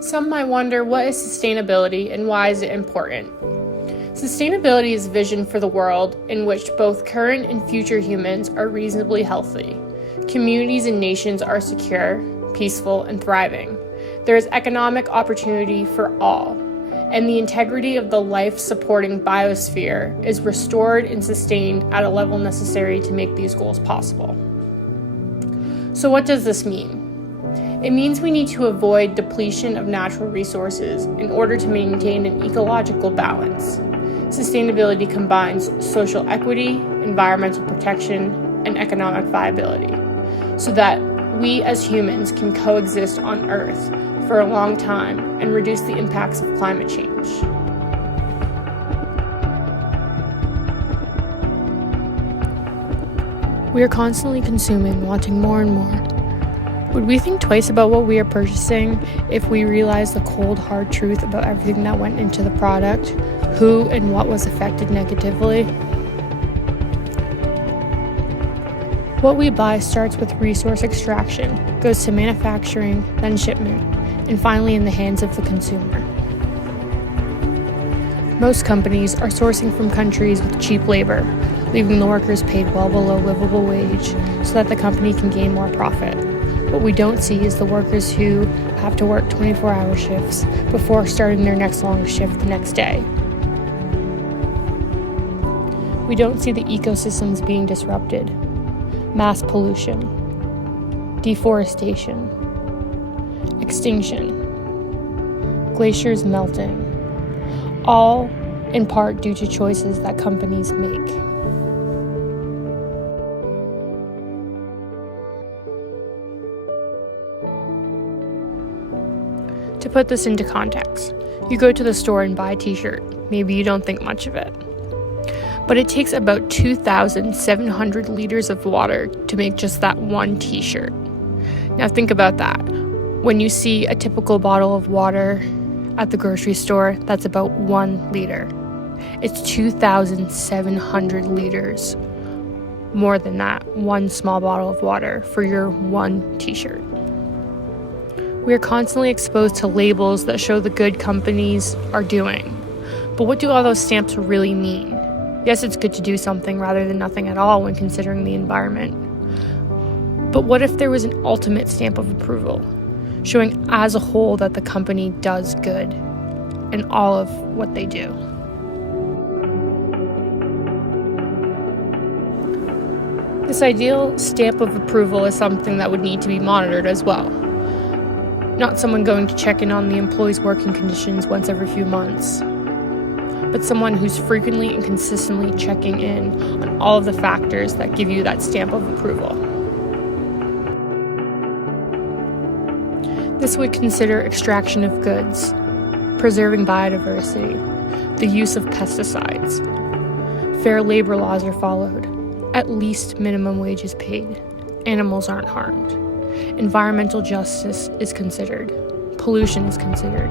Some might wonder, what is sustainability and why is it important? Sustainability is a vision for the world in which both current and future humans are reasonably healthy. Communities and nations are secure, peaceful, and thriving. There is economic opportunity for all, and the integrity of the life-supporting biosphere is restored and sustained at a level necessary to make these goals possible. So what does this mean? It means we need to avoid depletion of natural resources in order to maintain an ecological balance. Sustainability combines social equity, environmental protection, and economic viability, so that we as humans can coexist on Earth for a long time and reduce the impacts of climate change. We are constantly consuming, wanting more and more. Would we think twice about what we are purchasing if we realized the cold, hard truth about everything that went into the product, who and what was affected negatively? What we buy starts with resource extraction, goes to manufacturing, then shipment, and finally in the hands of the consumer. Most companies are sourcing from countries with cheap labor, leaving the workers paid well below livable wage so that the company can gain more profit. What we don't see is the workers who have to work 24-hour shifts before starting their next long shift the next day. We don't see the ecosystems being disrupted. Mass pollution, deforestation, extinction, glaciers melting, all in part due to choices that companies make. To put this into context, you go to the store and buy a t-shirt. Maybe you don't think much of it. But it takes about 2,700 liters of water to make just that one t-shirt. Now think about that. When you see a typical bottle of water at the grocery store, that's about 1 liter. It's 2,700 liters. More than that, one small bottle of water for your one t-shirt. We are constantly exposed to labels that show the good companies are doing. But what do all those stamps really mean? Yes, it's good to do something rather than nothing at all when considering the environment. But what if there was an ultimate stamp of approval, showing as a whole that the company does good in all of what they do? This ideal stamp of approval is something that would need to be monitored as well. Not someone going to check in on the employee's working conditions once every few months, but someone who's frequently and consistently checking in on all of the factors that give you that stamp of approval. This would consider extraction of goods, preserving biodiversity, the use of pesticides. Fair labor laws are followed, at least minimum wage is paid, animals aren't harmed. Environmental justice is considered, pollution is considered,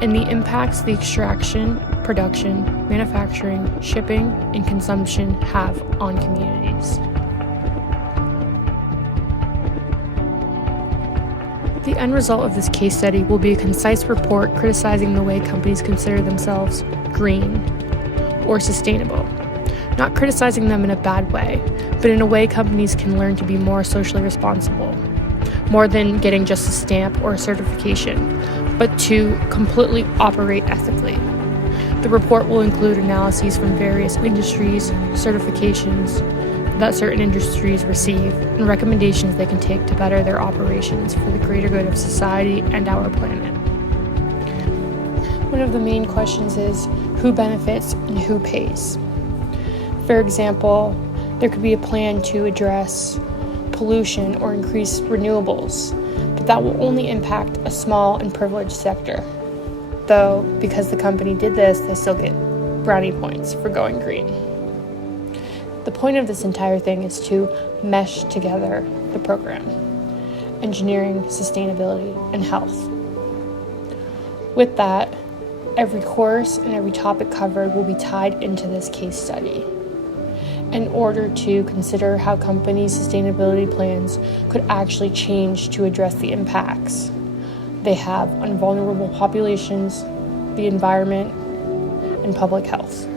and the impacts the extraction, production, manufacturing, shipping, and consumption have on communities. The end result of this case study will be a concise report criticizing the way companies consider themselves green or sustainable. Not criticizing them in a bad way, but in a way companies can learn to be more socially responsible, more than getting just a stamp or a certification, but to completely operate ethically. The report will include analyses from various industries, certifications that certain industries receive, and recommendations they can take to better their operations for the greater good of society and our planet. One of the main questions is who benefits and who pays. For example, there could be a plan to address pollution or increase renewables, but that will only impact a small and privileged sector. Though, because the company did this, they still get brownie points for going green. The point of this entire thing is to mesh together the program, engineering, sustainability, and health. With that, every course and every topic covered will be tied into this case study in order to consider how companies' sustainability plans could actually change to address the impacts. they have on vulnerable populations, the environment, and public health.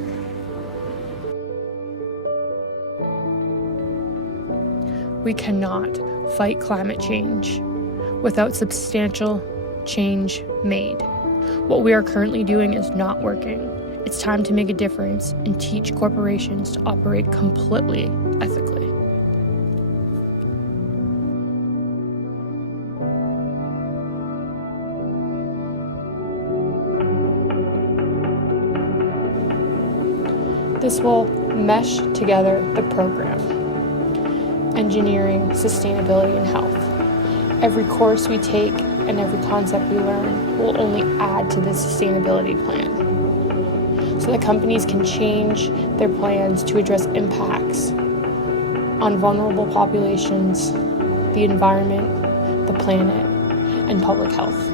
We cannot fight climate change without substantial change made. What we are currently doing is not working. It's time to make a difference and teach corporations to operate completely ethically. This will mesh together the program: engineering, sustainability, and health. Every course we take and every concept we learn will only add to this sustainability plan, so that companies can change their plans to address impacts on vulnerable populations, the environment, the planet, and public health.